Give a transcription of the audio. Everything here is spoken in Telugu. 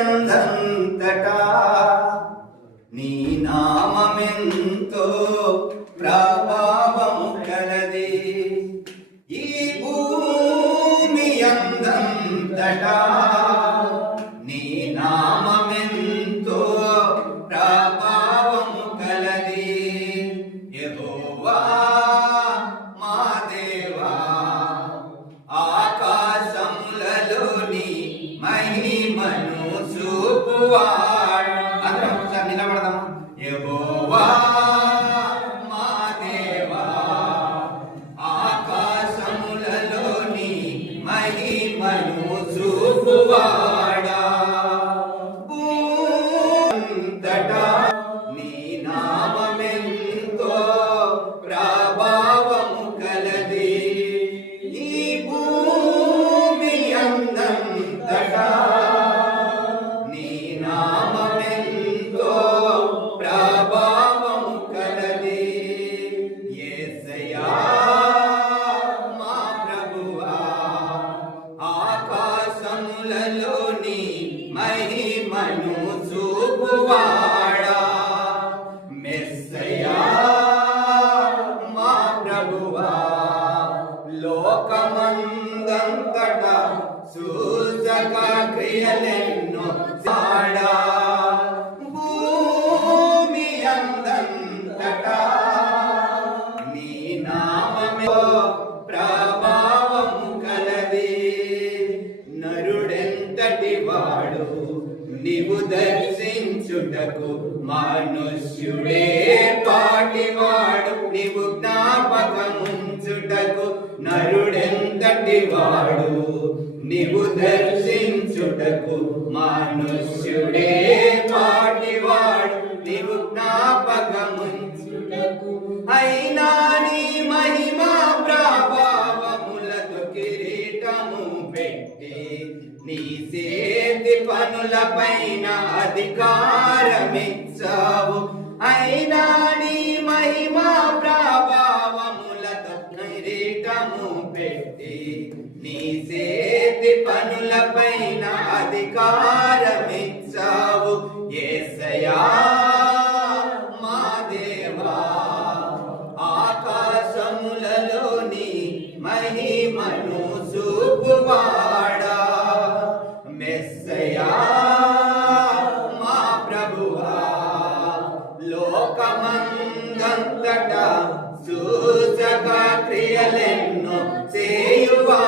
అందంతటా నీ నామమెంతో ప్రభావము కలది. ఈ భూమి అందంతటా నీ నామమెంతో ప్రభావము కలది. యెహోవా మా దేవా, ఆకాశములలోని మహిమను చూపువాడు. అందరం ఒకసారి నిలబడదాము. యెహోవా మా దేవా, ఆకాశములలోని మహిమను చూపువాడా. భూమంతటా నీ నామమెంతో ప్రభావము కలది. ఈ భూమి అందంతటా నీ నామమెంతో ప్రభావము కలది. యేసయ్యా మా ప్రభువా, ఆకాశములలోని మహిమను చూపువాడా. మెస్సయ్యా మా ప్రభువా, లోకమందంతటా సూచక క్రియలెన్నో చాడా. భూమి అందంతటా నీ నామమే ప్రభావము కలది. నరుడెంతటి వాడు నీవు దర్శించుటకు, మనుష్యుడే పాటివాడు నీవు జ్ఞాపకముంచుటకు. నరుడెంతటి వాడు నీవు దర్శించుటకు, మనుష్యుడే పాటివాడు నీవు జ్ఞాపకముంచుటకు. అయినా నీ మహిమా ప్రభావములతో కిరీటము పెట్టి నీ చేతి పనులపైన అధికారమిచ్చావు. అయినా నీ మహిమా ప్రభావములతో కిరీటము పెట్టి నీ చేతి పనులపైన అధికారమిచ్చావు. యేసయ్యా మా దేవా, ఆకాశములలోని మహిమను చూపువాడా. మెస్సయ్యా మా ప్రభువా, లోకమందంతటా సూచక క్రియలెన్నో చేయువా.